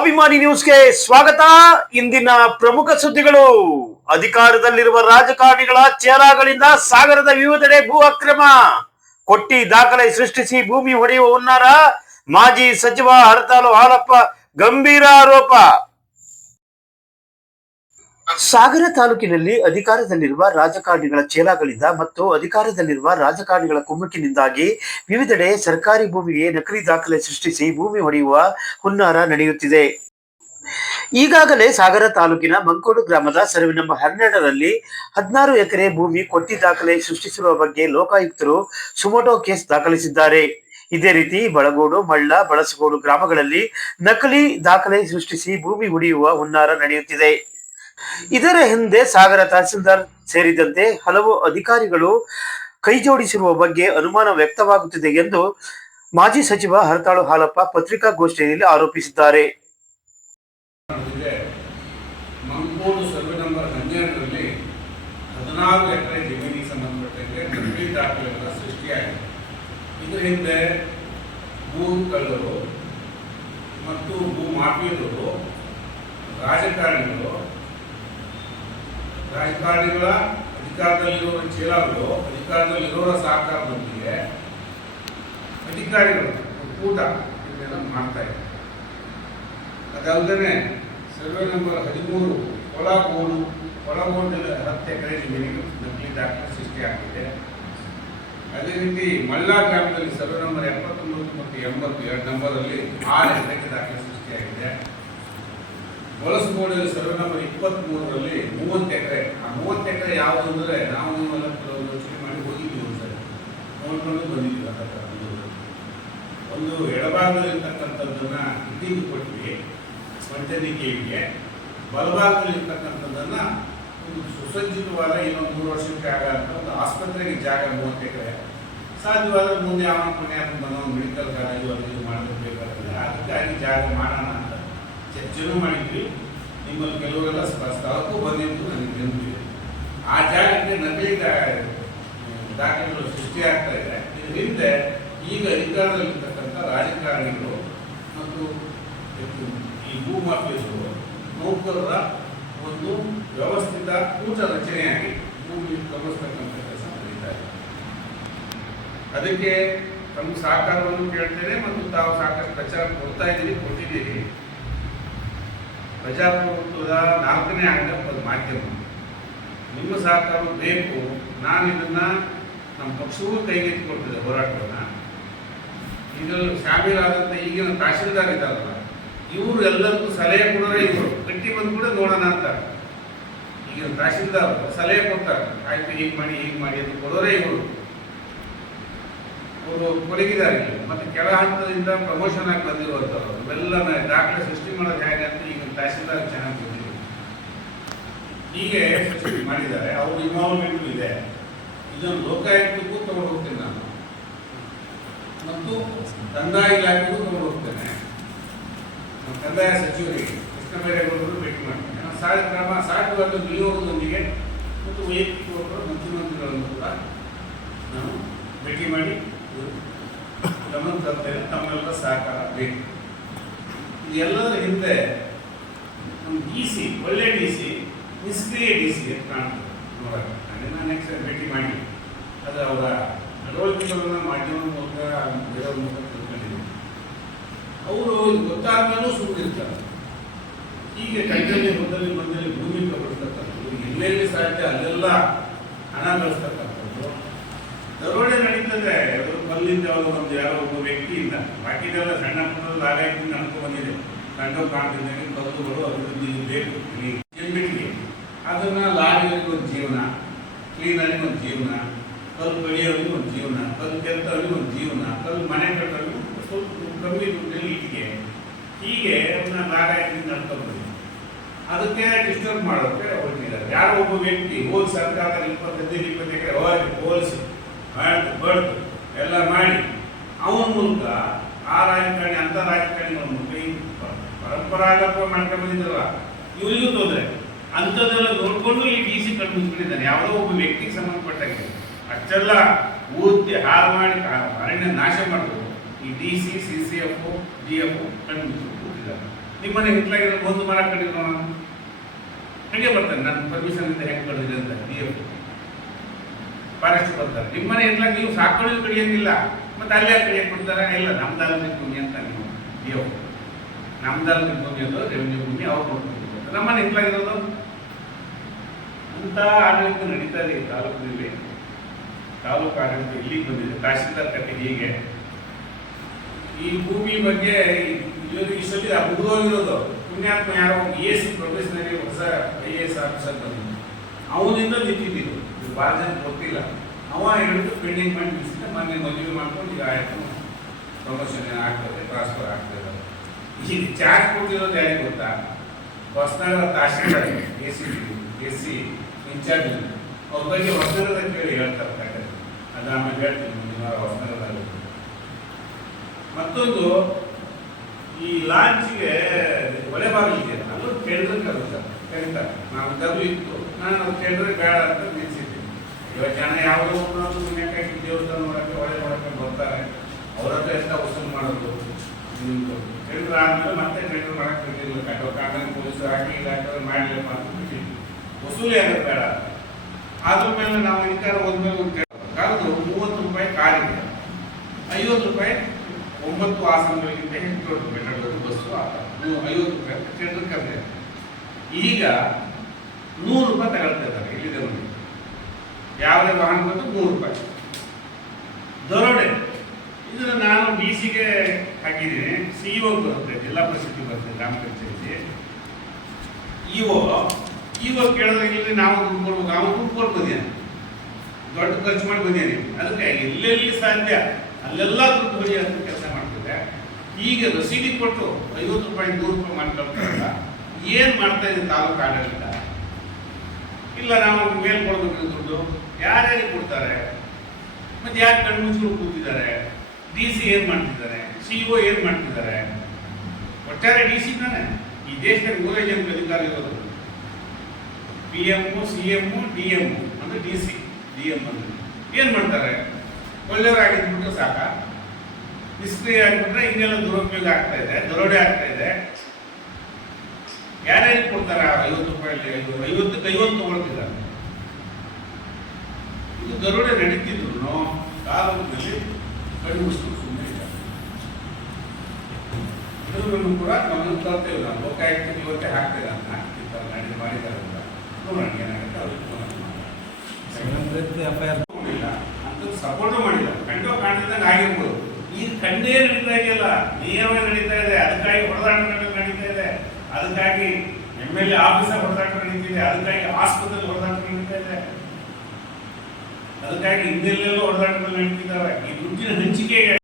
ಸ್ವಾಭಿಮಾನಿ ನ್ಯೂಸ್ಗೆ ಸ್ವಾಗತ. ಇಂದಿನ ಪ್ರಮುಖ ಸುದ್ದಿಗಳು. ಅಧಿಕಾರದಲ್ಲಿರುವ ರಾಜಕಾರಣಿಗಳ ಚೇಲಾಗಳಿಂದ ಸಾಗರದ ವಿವಿಧೆಡೆ ಭೂ ಅಕ್ರಮ, ಕೊಟ್ಟಿ ದಾಖಲೆ ಸೃಷ್ಟಿಸಿ ಭೂಮಿ ಹೊಡೆಯುವ ಹುನ್ನಾರ, ಮಾಜಿ ಸಚಿವ ಹರತಾಳು ಹಾಲಪ್ಪ ಗಂಭೀರ ಆರೋಪ. ಸಾಗರ ತಾಲೂಕಿನಲ್ಲಿ ಅಧಿಕಾರದಲ್ಲಿರುವ ರಾಜಕಾರಣಿಗಳ ಚೇಲಾಗಳಿಂದ ಮತ್ತು ಅಧಿಕಾರದಲ್ಲಿರುವ ರಾಜಕಾರಣಿಗಳ ಕುಮ್ಮಕ್ಕಿನಿಂದಾಗಿ ವಿವಿಧೆಡೆ ಸರ್ಕಾರಿ ಭೂಮಿಗೆ ನಕಲಿ ದಾಖಲೆ ಸೃಷ್ಟಿಸಿ ಭೂಮಿ ಹೊಡೆಯುವ ಹುನ್ನಾರ ನಡೆಯುತ್ತಿದೆ. ಈಗಾಗಲೇ ಸಾಗರ ತಾಲೂಕಿನ ಮಂಕೋಡು ಗ್ರಾಮದ ಸರ್ವೆ ನಂಬರ್ 12ರಲ್ಲಿ 16 ಎಕರೆ ಭೂಮಿ ಕೊಟ್ಟಿ ದಾಖಲೆ ಸೃಷ್ಟಿಸಿರುವ ಬಗ್ಗೆ ಲೋಕಾಯುಕ್ತರು ಸುಮೋಟೋ ಕೇಸ್ ದಾಖಲಿಸಿದ್ದಾರೆ. ಇದೇ ರೀತಿ ಬಳಗೋಡು, ಮಳ್ಳ, ಬಳಸಗೋಡು ಗ್ರಾಮಗಳಲ್ಲಿ ನಕಲಿ ದಾಖಲೆ ಸೃಷ್ಟಿಸಿ ಭೂಮಿ ಹೊಡೆಯುವ ಹುನ್ನಾರ ನಡೆಯುತ್ತಿದೆ. ಇದರ ಹಿಂದೆ ಸಾಗರ ತಹಸೀಲ್ದಾರ್ ಸೇರಿದಂತೆ ಹಲವು ಅಧಿಕಾರಿಗಳು ಕೈಜೋಡಿಸಿರುವ ಬಗ್ಗೆ ಅನುಮಾನ ವ್ಯಕ್ತವಾಗುತ್ತಿದೆ ಎಂದು ಮಾಜಿ ಸಚಿವ ಹರತಾಳು ಹಾಲಪ್ಪ ಪತ್ರಿಕಾಗೋಷ್ಠಿಯಲ್ಲಿ ಆರೋಪಿಸಿದ್ದಾರೆ. ಮಂಕೋಡು ಸರ್ವೆ ನಂಬರ್ 12ರಲ್ಲಿ 16 ಎಕರೆ ಜಮೀನಿಗೆ ಸಂಬಂಧಪಟ್ಟಂತೆ ನಕಲಿ ದಾಖಲೆಗಳ ಸೃಷ್ಟಿಯಾಗಿದೆ. ಇದರ ಹಿಂದೆ ಭೂ ಕಳ್ಳರು ಮತ್ತು ಭೂ ಮಾಫಿಯರು, ರಾಜಕಾರಣಿಗಳ ಅಧಿಕಾರದಲ್ಲಿರುವ ಚೇಲಾಗಳು, ಅಧಿಕಾರದಲ್ಲಿರೋರ ಸಹಕಾರದೊಂದಿಗೆ ಅಧಿಕಾರಿಗಳು ಕೂಟ ಇದನ್ನೆಲ್ಲ ಮಾಡ್ತಾ ಇದ್ದಾರೆ. ಅದಲ್ಲದೆ ಸರ್ವೆ ನಂಬರ್ 13 ಒಳಗೋಡಿನ 10 ಎಕರೆ ಜಮೀನಿಗೆ ನಕಲಿ ದಾಖಲೆ ಸೃಷ್ಟಿಯಾಗಿದೆ. ಅದೇ ರೀತಿ ಮಳ್ಳ ಗ್ರಾಮದಲ್ಲಿ ಸರ್ವೆ ನಂಬರ್ 79 ಮತ್ತು 80 2 ನಂಬರಲ್ಲಿ 6 ಎಕರೆ ದಾಖಲೆ ಸೃಷ್ಟಿಯಾಗಿದೆ. ಬಳಸಗೋಡಿನ ಸರ್ವೆ ನಂಬರ್ 23ರಲ್ಲಿ 30 ಎಕರೆ. ಆ 30 ಎಕರೆ ಯಾವುದು ಅಂದರೆ ನಾವು ನೀವೆಲ್ಲ ಯೋಚನೆ ಮಾಡಿ ಹೋಗಿದ್ದೀವಿ, ಒಂದ್ಸರಿ ನೋಡ್ಕೊಂಡು ಬಂದಿದ್ದೀವಿ. ಒಂದು ಎಡಭಾಗದಲ್ಲಿರ್ತಕ್ಕಂಥದ್ದನ್ನ ಇದ್ದಿದ್ದು ಕೊಟ್ಟಿವಿ ವಂಚನಿಕೆಗೆ, ಬಲಭಾಗದಲ್ಲಿರ್ತಕ್ಕಂಥದ್ದನ್ನ ಒಂದು ಸುಸಜ್ಜಿತವಾದ ಇನ್ನೊಂದು 3 ವರ್ಷಕ್ಕೆ ಆಗಂತ ಒಂದು ಆಸ್ಪತ್ರೆಗೆ ಜಾಗ 30 ಎಕರೆ, ಸಾಧ್ಯವಾದ ಮುಂದೆ ಯಾವ ಪುಣ್ಯಾತ್ಮ ಒಂದು ಮೆಡಿಕಲ್ ಕಾಲೇಜು ಅದು ಮಾಡಬೇಕಾದ್ರೆ ಅದಕ್ಕಾಗಿ ಜಾಗ ಮಾಡೋಣ ಅಂತ ಚರ್ಚೆನೂ ಮಾಡಿದ್ವಿ. ನಿಮ್ಮಲ್ಲಿ ಕೆಲವರೆಲ್ಲ ಸ್ಥಳಕ್ಕೂ ಬಂದಿದ್ದು ನನಗೆ ನೆನಪಿದೆ. ಆ ಜಾಗಕ್ಕೆ ನಕಲಿ ದಾಖಲೆಗಳು ಸೃಷ್ಟಿಯಾಗ್ತಾ ಇದೆ. ಇದ್ರ ಹಿಂದೆ ಈಗ ಅಧಿಕಾರದಲ್ಲಿರ್ತಕ್ಕಂಥ ರಾಜಕಾರಣಿಗಳು ಮತ್ತು ಈ ಭೂ ಮಾಫಿಯರು, ನೌಕರರ ಒಂದು ವ್ಯವಸ್ಥಿತ ಕೂಟ ರಚನೆಯಾಗಿ ಭೂಮಿ ಕಬಳಿಸ್ತಕ್ಕಂಥ ಕೆಲಸ ನಡೀತಾರೆ. ಅದಕ್ಕೆ ತಮ್ಮ ಸಹಕಾರವನ್ನು ಕೇಳ್ತೇನೆ ಮತ್ತು ತಾವು ಸಾಕಷ್ಟು ಪ್ರಚಾರ ಕೊಟ್ಟಿದ್ದೀರಿ. ಪ್ರಜಾಪ್ರಭುತ್ವದ 4ನೇ ಅಂಗ ಮಾಧ್ಯಮ, ನಿಮ್ಮ ಸಹಕಾರ ಬೇಕು. ನಾನು ಇದನ್ನು ನಮ್ಮ ಪಕ್ಷವೂ ಕೈಗೆತ್ತಿಕೊಳ್ತಿದ್ದೆ ಹೋರಾಟವನ್ನು. ಇದರಲ್ಲಿ ಶಾಮೀಲಾದಂಥ ಈಗಿನ ತಹಶೀಲ್ದಾರ್ ಇದ್ದಾರಲ್ಲ, ಇವರು ಎಲ್ಲರಿಗೂ ಸಲಹೆ ಕೊಡೋರೆ. ಇವರು ಗಟ್ಟಿ ಬಂದು ಕೂಡ ನೋಡೋಣ ಅಂತ ಈಗಿನ ತಹಶೀಲ್ದಾರ್ ಸಲಹೆ ಕೊಡ್ತಾರೆ. ಆಯ್ತು, ಹೀಗೆ ಮಾಡಿ ಅಂತ ಕೊಡೋರೆ ಇವರು. ಅವರು ಕೊಡಗಿದ್ದಾರೆ ಮತ್ತು ಕೆಳ ಹಂತದಿಂದ ಪ್ರಮೋಷನ್ ಆಗಿ ಬಂದಿರುವಂಥವ್ರು. ಇವೆಲ್ಲ ದಾಖಲೆ ಸೃಷ್ಟಿ ಮಾಡೋದು ಹೇಗೆ ಅಂತ ಈಗ ತಹಶೀಲ್ದಾರ್ ಚೆನ್ನಾಗಿ ಗೊತ್ತಿದೆ. ಹೀಗೆ ಸೃಷ್ಟಿ ಮಾಡಿದ್ದಾರೆ. ಅವ್ರ ಇನ್ವಾಲ್ವ್ಮೆಂಟು ಇದೆ. ಇದನ್ನು ಲೋಕಾಯುಕ್ತಕ್ಕೂ ತಗೊಂಡು ಹೋಗ್ತೇನೆ ನಾನು, ಮತ್ತು ಕಂದಾಯ ಇಲಾಖೆಗೂ ತಗೊಂಡು ಹೋಗ್ತೇನೆ. ಕಂದಾಯ ಸಚಿವರಿಗೆ ಕೃಷ್ಣಬೈರೇಗೌಡರು ಭೇಟಿ ಮಾಡ್ತೇನೆ. ಸಾಧ್ಯವಾದ ನಿಯೋಗದೊಂದಿಗೆ ಮತ್ತು ವೈಯಕ್ತಿಕ ಮುಖ್ಯಮಂತ್ರಿಗಳನ್ನು ಕೂಡ ನಾನು ಭೇಟಿ ಮಾಡಿ ಗಮನ ತರ್ತೇನೆ. ತಮ್ಮೆಲ್ಲರ ಸಹಕಾರ ಬೇಕು. ಇದೆಲ್ಲದರ ಹಿಂದೆ ನಮ್ಮ DC, ಒಳ್ಳೆ DC, ನಿಷ್ಕ್ರಿಯ DC ಅಂತ ಕಾಣ್ತದೆ ನೋಡಕ್ಕೆ. ನಾನು ನೆಕ್ಸ್ಟ್ ಭೇಟಿ ಮಾಡಿ ಅದು ಅವರ ನಡವಳಿಕೆಗಳನ್ನು ಮಾಧ್ಯಮದ ಮೂಲಕ ಬೇರೆಯವ್ರ ಮೂಲಕ ತಿಳ್ಕೊಂಡಿದ್ದೀನಿ. ಅವರು ಗೊತ್ತಾದ್ಮೇಲೂ ಸುಮ್ಮನಿರ್ತಾರೆ. ಹೀಗೆ ಕೈಯಲ್ಲಿ ಬಂದಲ್ಲಿ ಭೂಮಿ ಕಬಳಿಸ್ತಕ್ಕಂಥದ್ದು, ಎಲ್ಲೆಲ್ಲಿ ಸಾಧ್ಯ ಅಲ್ಲೆಲ್ಲ ಹಣ ಗಳಿಸ್ತಕ್ಕಂಥದ್ದು, ದರೋಡೆ ನಡೀತದೆ. ಕಲ್ಲಿಂದ ಒಂದು ಯಾರೋ ಒಬ್ಬ ವ್ಯಕ್ತಿಯಿಂದ, ಬಾಕಿದೆಲ್ಲ ಸಣ್ಣ ಪುಟ್ಟದ ಲಾಗಾಯ್ತಿಂದ ಅನ್ಕೊಂಡು ಬಂದಿದೆ. ಕಂಡು ಕಾಣ್ತಿದ್ದಂಗೆ ಕಲ್ಲುಗಳು ಅಭಿವೃದ್ಧಿ ಬೇಕು ಜನ್ಬಿಟ್ಟಿಗೆ. ಅದನ್ನು ಲಾರಿಗಳಿಗೆ ಒಂದು ಜೀವನ, ಕ್ಲೀನರಿಗೆ ಒಂದು ಜೀವನ, ಕಲ್ಲು ಬೆಳೆಯೋರಿಗೆ ಒಂದು ಜೀವನ, ಕಲ್ಲು ಕೆತ್ತವ್ರಿಗೆ ಒಂದು ಜೀವನ, ಕಲ್ಲು ಮನೆ ಕಟ್ಟೋರಿಗೆ ಸ್ವಲ್ಪ ಕಮ್ಮಿ ದುಡ್ಡಲ್ಲಿ ಇಟ್ಟಿಗೆ, ಹೀಗೆ ಅವನ್ನ ಲಾಗಾಯ್ತಿಂದ ನಡ್ಕೊಂಡು ಅದಕ್ಕೆ ಡಿಸ್ಟರ್ಬ್ ಮಾಡೋಕ್ಕೆ ಹೊರಟಿದ್ದಾರೆ. ಯಾರೋ ಒಬ್ಬ ವ್ಯಕ್ತಿ ಹೋಗಿ ಸರ್ಕಾರದ 20 ಎಕರೆ ಹೋಗಿ ಹೋಲಿಸಿ ಬಡ್ದು ಎಲ್ಲ ಮಾಡಿ ಅವನ ಮೂಲಕ ಆ ರಾಜಕಾರಣಿ, ಅಂಥ ರಾಜಕಾರಣಿಗಳ ಮೂಲಕ ಈ ಪರಂಪರಾಗತ ಮಾಡ್ಕೊಂಡು ಬಂದಿದ್ದಲ್ಲ, ಇವರಿಗೂ ತೊಂದರೆ. ಅಂಥದ್ದೆಲ್ಲ ನೋಡಿಕೊಂಡು ಈ DC ಕಣ್ಣು ಮುಚ್ಕೊಂಡಿದ್ದಾನೆ. ಯಾವುದೋ ಒಬ್ಬ ವ್ಯಕ್ತಿಗೆ ಸಂಬಂಧಪಟ್ಟಾಗೆ ಅಷ್ಟೆಲ್ಲ ಊರ್ತಿ ಹಾಳು ಮಾಡಿ ಅರಣ್ಯ ನಾಶ ಮಾಡಿದ್ರು ಈ DC, CCF, DF ಕಣ್ಣು ಮುಚ್ಚಿದ್ದಾರೆ. ನಿಮ್ಮನೆ ಹಿಟ್ಲಾಗಿರೋ ಒಂದು ಮರ ಕಡಿದ್ರು ನಾನು ಹಂಗೆ ಬರ್ತಾನೆ, ನನ್ನ ಪರ್ಮಿಷನ್ ಇಂದ ಹೆಂಗೆ ಕಡಿದ್ರೆ ಅಂತ DF ಫಾರೆಸ್ಟ್ ಬರ್ತಾರೆ. ನಿಮ್ಮನೆ ಹಿಟ್ಲಾಗಿ ನೀವು ಸಾಕೊಂಡಿದ್ದು ಕಡಿಯೋಂಗಿಲ್ಲ, ಮತ್ತೆ ಅಲ್ಲೇ ಕಡಿಯಕ್ಕೆ ಬಿಡ್ತಾರೆ. ಇಲ್ಲ, ನಮ್ದಲ್ಲ ಭೂಮಿ ಅಂತ ನೀವು DF, ನಮ್ದಲ್ಲ ಭೂಮಿ ಅದು ರೆವಿನ್ಯೂ ಭೂಮಿ, ಅವ್ರು ನೋಡ್ಕೊಂಡು ನಮ್ಮನೆ ಹಿಟ್ಲಾಗಿರೋದು ಅಂತ ಆಡಳಿತ ನಡೀತಾ ಇದೆ ಈ ತಾಲೂಕಿನಲ್ಲಿ. ತಾಲೂಕು ಆಡಳಿತ ಇಲ್ಲಿಗೆ ಬಂದಿದೆ, ತಹಶೀಲ್ದಾರ್ ಕತೆ ಹೀಗೆ. ಈ ಭೂಮಿ ಬಗ್ಗೆ ಈ ಸಲ ಮುಗಿದೋಗಿರೋದು ಪುಣ್ಯಾತ್ಮ ಯಾರೋ AS ಪ್ರೊಫೆಷನರಿ ಹೊಸ IAS ಆಫೀಸರ್ ಬಂದಿದ್ದು, ಅವನಿಂದ ನಿಂತಿದ್ದು ಇದು ಭಾಳ ಜನ ಗೊತ್ತಿಲ್ಲ. ಅವ ಹೇಳಿದ್ದು ಪೆಂಡಿಂಗ್ ಮಾಡಿ ನಿಲ್ಲಿಸಿದ, ಮೊನ್ನೆ ಮದುವೆ ಮಾಡ್ಕೊಂಡು ಈಗ ಆಯ್ತು ಪ್ರಮೋಷನ್ ಆಗ್ತದೆ, ಟ್ರಾನ್ಸ್ಫರ್ ಆಗ್ತದೆ. ಈಗ ಚಾರ್ಜ್ ಕೊಟ್ಟಿರೋದು ಯಾರಿಗೆ ಗೊತ್ತಾ? ಹೊಸನಗರ ತಹಶೀಲ್ದಾರ್ AC ಇನ್ಚಾರ್ಜ್ ಅವ್ರ ಬಗ್ಗೆ ಹೊಸನಗರದ ಕೇಳಿ ಹೇಳ್ತಾರೆ. ಅದು ಆಮೇಲೆ ಹೇಳ್ತೀನಿ ಮುಂದಿನ ವಾರ ಹೊಸನಗರದಲ್ಲಿ. ಮತ್ತೊಂದು, ಈ ಲಾಂಚ್ಗೆ ಒಲೆ ಬಾಗಿಲಿದೆ, ಅಲ್ಲೂ ಟೆಂಡರ್ ಕರೀತಾರೆ. ನಾವು ಇದ್ದಾಗಲೂ ಇತ್ತು, ನಾನು ಅದು ಟೆಂಡರ್ ಬೇಡ ಅಂತ ನಿಲ್ಲಿಸಿದ್ದೆ. ಇವಾಗ ಜನ ಯಾವುದೋ ಒಂದು ಬೇಕಾಗಿ ದೇವಸ್ಥಾನ ನೋಡಕ್ಕೆ ಒಳ್ಳೆ ನೋಡಕ್ಕೆ ಬರ್ತಾರೆ, ಅವ್ರ ಹತ್ರ ಎಂತ ವಸೂಲು ಮಾಡೋದು. ಟೆಂಡರ್ ಆದ್ಮೇಲೆ ಮತ್ತೆ ಟೆಂಡರ್ ಮಾಡಕ್ಕೆ ಬಿಟ್ಟಿಲ್ಲ, ಕಾಟನ್ ಪೊಲೀಸರು ಹಾಕಿ ಇಲಾಖೆ ಮಾಡಲಿಲ್ಲಪ್ಪ ಅಂತ ಬಿಟ್ಟಿದ್ವಿ. ವಸೂಲಿ ಆಗೋದು ಬೇಡ. ಅದ್ರ ಮೇಲೆ ನಾವು ಅಧಿಕಾರ ಹೋದ್ಮೇಲೆ ಒಂದು ಕಾಲದು 30 ರೂಪಾಯಿ ಕಾರಿಗೆ, 50 ರೂಪಾಯಿ 9 ಆಸನಗಳಿಗಿಂತ ಹೆಚ್ಚು ಮೆಟ್ರೋಗಳು ಬಸ್ಸು 50 ರೂಪಾಯಿ ಟೆಂಡರ್ ಕರೆದೆ. ಈಗ 100 ರೂಪಾಯಿ ತಗೊಳ್ತಾ ಇದ್ದಾರೆ ಇಲ್ಲಿದೆ ನೋಡಿ. ಯಾವುದೇ ವಾಹನ ಬಂದು 100 ರೂಪಾಯಿ ದರೋಡೆ. ಇದನ್ನು ನಾನು DC-ಗೆ ಹಾಕಿದ್ದೀನಿ, CEO ಬರುತ್ತೆ, ಜಿಲ್ಲಾ ಪರಿಷತ್ಗೆ ಬರುತ್ತೆ, ಗ್ರಾಮ ಪಂಚಾಯತಿ EO ಕೇಳಿದ್ರೆ ಇಲ್ಲಿ ನಾವು ದುಡ್ಡು ಕೊಡ್ಬೇಕು, ಅವನು ದುಡ್ಡು ಕೊಟ್ಟು ಬಂದಿದ್ದಾನೆ, ದೊಡ್ಡ ಖರ್ಚು ಮಾಡಿ ಬಂದಿದ್ದೀನಿ. ಅದಕ್ಕೆ ಎಲ್ಲೆಲ್ಲಿ ಸಾಧ್ಯ ಅಲ್ಲೆಲ್ಲ ದುಡ್ಡು ಹೊಡೆಯುವಂಥ ಕೆಲಸ ಮಾಡ್ತಿದ್ದೆ. ಈಗ ರಸೀದಿ ಕೊಟ್ಟು 50 ರೂಪಾಯಿ 100 ರೂಪಾಯಿ ಮಾಡ್ಕೊಳ್ತಾರಲ್ಲ, ಏನು ಮಾಡ್ತಾ ಇದ್ದೀವಿ ತಾಲೂಕು ಆಡಳಿತ? ಇಲ್ಲ, ನಾವು ಮೇಲ್ ಕೊಡ್ಬೇಕು ದುಡ್ಡು, ಯಾರ್ಯಾರಿಗೆ ಕೊಡ್ತಾರೆ? ಮತ್ತೆ ಯಾಕೆ ಕಣ್ಮುಚ್ಚಿಗಳು ಕೂತಿದ್ದಾರೆ? DC ಏನು ಮಾಡ್ತಿದ್ದಾರೆ? CEO ಏನು ಮಾಡ್ತಿದ್ದಾರೆ? ಒಟ್ಟಾರೆ DC ತಾನೆ ಈ ದೇಶದಲ್ಲಿ 3 ಜನಕ್ಕೆ ಅಧಿಕಾರ ಇರೋದು. PM, CM, DM ಅಂದರೆ DC. DM ಅಂದರೆ ಏನು ಮಾಡ್ತಾರೆ? ಒಳ್ಳೆಯವರಾಗಿದ್ಬಿಟ್ರೆ ಸಾಕ, ನಿಷ್ಕ್ರಿಯ ಆಗಿಬಿಟ್ರೆ ಹಿಂಗೆಲ್ಲ ದುರುಪಯೋಗ ಆಗ್ತಾ ಇದೆ, ದರೋಡೆ ಆಗ್ತಾ ಇದೆ. ಯಾರ್ಯಾರಿಗೆ ಕೊಡ್ತಾರೆ? 50 ರೂಪಾಯಲ್ಲಿ 50 ತಗೊಳ್ತಿದ್ದಾರೆ. ಇದು ದರೋಡೆ ನಡೀತಿದ್ರು ತಾಲೂಕಿನಲ್ಲಿ ಕಣ್ಣು ಮುಚ್ಚಿಕೊಂಡು ಸುಮ್ಮನೆ ಇದ್ದಾರೆ. ಇದನ್ನು ಕೂಡ ನಾವು ತರ್ತೇವೆ. ನಾವು ಲೋಕಾಯುಕ್ತ ಇವತ್ತೇ ಹಾಕ್ತೇವೆ ಅಂತ ಹಾಕ್ತಿರ್ತಾರೆ, ಮಾಡಿದ್ದಾರೆ ಅಂತ ನೋಡೋಣ ಏನಾಗುತ್ತೆ. ಅಂತ ಸಪೋರ್ಟ್ ಮಾಡಿಲ್ಲ, ಕಂಡೋ ಕಾಣ್ತಿದ್ದಂಗೆ ಆಗಿರ್ಬೋದು. ಈಗ ಕಂಡೇ ನಡೀತಾ ಇದೆಯಲ್ಲ, ನೇರವಾಗಿ ನಡೀತಾ ಇದೆ. ಅದಕ್ಕಾಗಿ ಹೊಡೆದಾಟಗಳು ನಡೀತಾ ಇದೆ, ಅದಕ್ಕಾಗಿ MLA ಆಫೀಸರ್ ಹೊಡೆದಾಟ ನಡೀತಿದೆ, ಅದಕ್ಕಾಗಿ ಆಸ್ಪತ್ರೆ ಹೊಡೆದಾಟ ನಡೀತಾ ಇದೆ, ಅದಕ್ಕಾಗಿ ಹಿಂದೆಲ್ಲೆಲ್ಲೋ ಹೊಡೆದಾಟಗಳು ನಡೀತಿದ್ದಾವೆ. ಈ ದುಡ್ಡಿನ ಹಂಚಿಕೆಗೆ